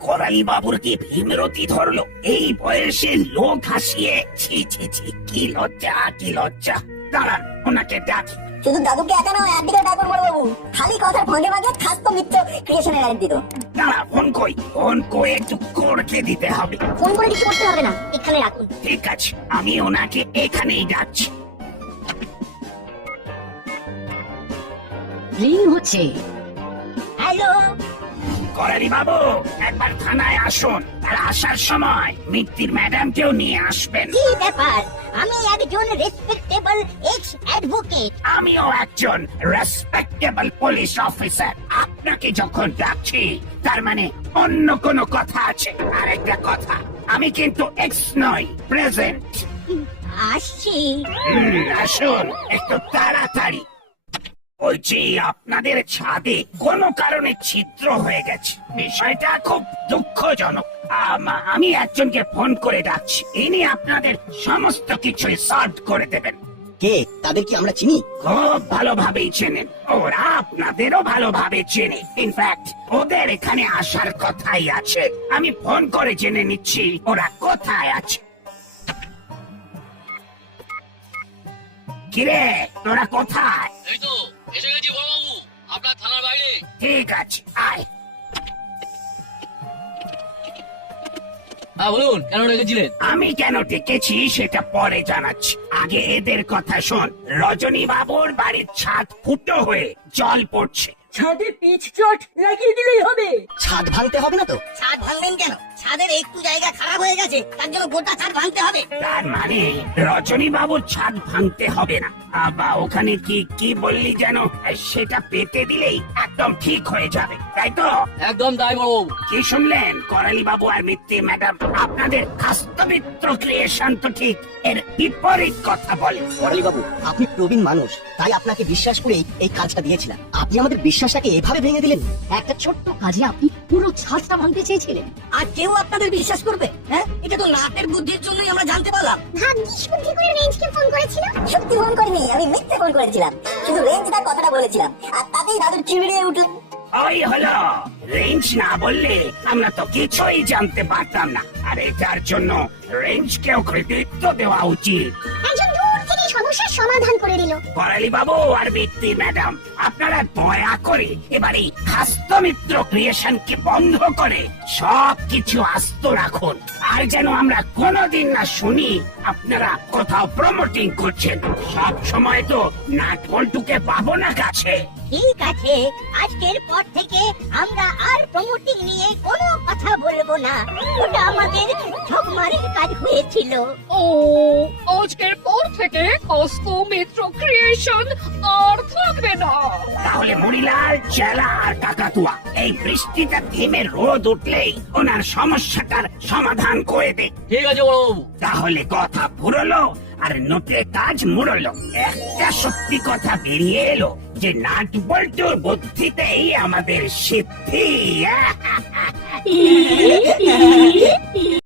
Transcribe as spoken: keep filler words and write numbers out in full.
করালি বাবুর কি ভীমরতি ধরলো? এই বয়সে লোক হাসিয়ে, ছি ছি ছি, কি লজ্জা কি লজ্জা। দাঁড়ান, ওনাকে ডাকি। শুধু দাদুকে একা নয়, একদিকে ডাকুন বড় বাবু। খালি কথার ফাঁকে ফাঁকে খাস্ত মিত্র ক্রিয়েশনের অ্যাড দিত। দাঁড়া, ফোন কই, ফোন কই একটু করতে দিতে হবে। ফোন করে কিছু করতে হবে না, এখানে রাখুন। ঠিক আছে, আমি ওনাকে এখানেই ডাকছি। রিং হচ্ছে। হ্যালো, করালি বাবু, একবার থানায় আসুন। আর আসার সময় মিত্তির ম্যাডামকেও নিয়ে আসবেন। কি ব্যাপার? আমি একজন রেসপেক্টেবল এক্স অ্যাডভোকেট। আমিও একজন রেসপেক্টেবল পুলিশ অফিসার। আপনাকে যখন ডাকছি তার মানে অন্য কোনো কথা আছে। আর একটা কথা, আমি কিন্তু এক্স নই, প্রেজেন্ট। আসছি। আসুন একটু তাড়াতাড়ি। বলছি, আপনাদের ছাদে কোনো কারণে ছিদ্র হয়ে গেছে, বিষয়টা খুব দুঃখজনক। আম- আমি একজনকে ফোন করে ডাকছি, ইনি আপনাদের সমস্ত কিছু সলভ করে দেবেন। কে? তাদের কি আমরা চিনি? খুব ভালোভাবেই চেনেন, ওরা আপনাদেরও ভালোভাবে চেনে। ইনফ্যাক্ট ওদের এখানে আসার কথাই আছে। আমি ফোন করে জেনে নিচ্ছি ওরা কোথায় আছে। কিরে, তোরা কোথায়? এই তো এসে গেছি বড়বাবু, আপনার থানার বাইরে। ঠিক আছে, আয়। হ্যাঁ বলুন, কেন রেখেছিলেন? আমি কেন ডেকেছি সেটা পরে জানাচ্ছি, আগে এদের কথা শোন। রজনী বাবুর বাড়ির ছাদ ফুটো হয়ে জল পড়ছে। ছাদে পিচ চট লাগিয়ে দিলেই হবে। ছাদ ভাঙতে হবে না তো? ছাদ ভাঙবেন কেন? ছাদের একটু জায়গা খারাপ হয়ে গেছে, তার জন্য গোটা ছাদ ভাঙতে হবে। তার মানে রজনী বাবুর ছাদ ভাঙতে হবে না। আবা, ওখানে কি কি বললি যেন, সেটা পেতে দিলেই একদম ঠিক হয়ে যাবে, তাই তো? একদম তাই বড়বাবু। কি শুনলেন করালি বাবু আর মিত্তি ম্যাডাম? আপনাদের খাস্তমিত্র ক্রিয়েশন তো ঠিক এর বিপরীত কথা বলে। করালি বাবু, আপনি প্রবীণ মানুষ, তাই আপনাকে বিশ্বাস করেই এই কাজটা দিয়েছিলাম। আপনি আমাদের বিশ্বাসটাকে এভাবে ভেঙে দিলেন। একটা ছোট্ট কাজে আপনি পুরো ছাদটা ভাঙতে চেয়েছিলেন। আর কেউ আপনাদের বিশ্বাস করবে? হ্যাঁ, এটা তো নাটের বুদ্ধির জন্যই আমরা জানতে পারলাম। ভাগ্যিস বুদ্ধি করে রেঞ্জকে ফোন করেছিল। সত্যি ফোন করিনি, আমি মিথ্যে ফোন করেছিলাম। শুধু রেঞ্জ তার কথাটা বলেছিলাম, আর তাতেই দাদুর চিবিড়িয়ে উঠল। ওই হলো, রেঞ্জ না বললে আমরা তো কিছুই জানতে পারতাম না। আর এটার জন্য রেঞ্জকেও কৃতিত্ব দেওয়া উচিত। একজন দূর থেকে সমস্যার সমাধান করে দিল। করালি বাবু আর মিত্তি ম্যাডাম, আপনারা দয়া করে এবার এই খাস্তমিত্র ক্রিয়েশনকে বন্ধ করে সব কিছু আস্ত রাখুন। আর যেন আমরা কোনোদিন না শুনি আপনারা কোথাও প্রমোটিং করছেন। সব সময় তো নাট বল্টুকে পাবো না কাছে। ঠিক আছে, আজকের পর থেকে আমরা আর প্রমোটিং নিয়ে কোনো কথা বলবো না। ওটা আমাদের ঠকমারির কাজ হয়েছিল। ও আজকের পর থেকে কস্ত মিত্র ক্রিয়েশন আর থাকবে না। তাহলে মুড়িলাল, চেলা আর কাকাতুয়া এই বৃষ্টিটা থেমে রোদ উঠলেই ওনার সমস্যাটার সমাধান করে দে। ঠিক আছে বড়বাবু। তাহলে কথা ফুরলো আর নোটে কাজ মুড়লো। একটা সত্যি কথা বেরিয়ে এলো যে নাট বল্টুর বুদ্ধিতেই আমাদের সিদ্ধি।